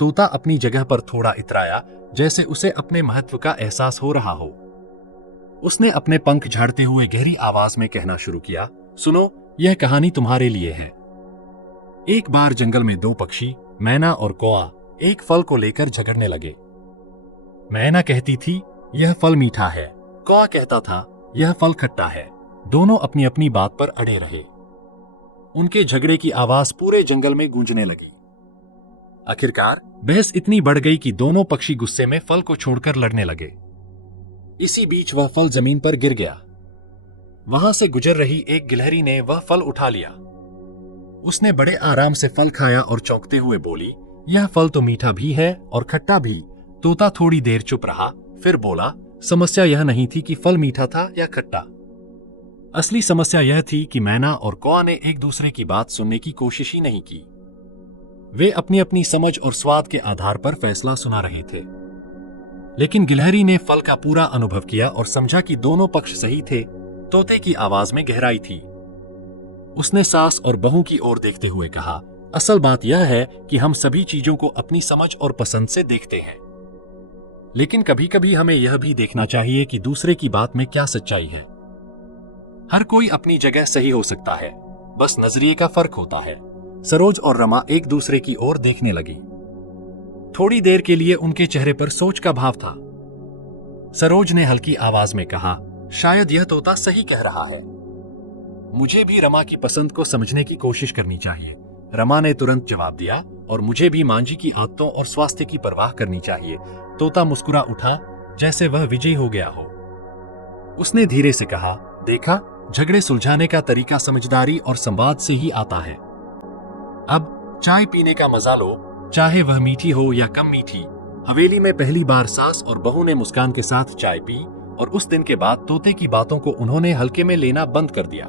तोता अपनी जगह पर थोड़ा इतराया, जैसे उसे अपने महत्व का एहसास हो रहा हो। उसने अपने पंख झाड़ते हुए गहरी आवाज में कहना शुरू किया, सुनो, यह कहानी तुम्हारे लिए है। एक बार जंगल में दो पक्षी, मैना और कौआ, एक फल को लेकर झगड़ने लगे। मैना कहती थी, यह फल मीठा है। कौआ कहता था, यह फल खट्टा है। दोनों अपनी अपनी बात पर अड़े रहे। उनके झगड़े की आवाज पूरे जंगल में गूंजने लगी। आखिरकार बहस इतनी बढ़ गई कि दोनों पक्षी गुस्से में फल को छोड़कर लड़ने लगे। इसी बीच वह फल जमीन पर गिर गया। वहां से गुजर रही एक गिलहरी ने वह फल उठा लिया। उसने बड़े आराम से फल खाया और चौंकते हुए बोली, यह फल तो मीठा भी है और खट्टा भी। तोता थोड़ी देर चुप रहा, फिर बोला, समस्या यह नहीं थी कि फल मीठा था या खट्टा। असली समस्या यह थी कि मैना और कौआ ने एक दूसरे की बात सुनने की कोशिश ही नहीं की। वे अपनी अपनी समझ और स्वाद के आधार पर फैसला सुना रहे थे। लेकिन गिलहरी ने फल का पूरा अनुभव किया और समझा कि दोनों पक्ष सही थे। तोते की आवाज में गहराई थी। उसने सास और बहू की ओर देखते हुए कहा, असल बात यह है कि हम सभी चीजों को अपनी समझ और पसंद से देखते हैं, लेकिन कभी कभी हमें यह भी देखना चाहिए कि दूसरे की बात में क्या सच्चाई है। हर कोई अपनी जगह सही हो सकता है, बस नजरिए का फर्क होता है। सरोज और रमा एक दूसरे की ओर देखने लगी। थोड़ी देर के लिए उनके चेहरे पर सोच का भाव था। सरोज ने हल्की आवाज में कहा, शायद यह तोता सही कह रहा है। मुझे भी रमा की पसंद को समझने की कोशिश करनी चाहिए। रमा ने तुरंत जवाब दिया, और मुझे भी मांझी की आदतों और स्वास्थ्य की परवाह करनी चाहिए। तोता मुस्कुरा उठा, जैसे वह विजयी हो गया हो। उसने धीरे से कहा, देखा, झगड़े सुलझाने का तरीका समझदारी और संवाद से ही आता है। अब चाय पीने का मजा लो, चाहे वह मीठी हो या कम मीठी। हवेली में पहली बार सास और बहू ने मुस्कान के साथ चाय पी, और उस दिन के बाद तोते की बातों को उन्होंने हल्के में लेना बंद कर दिया।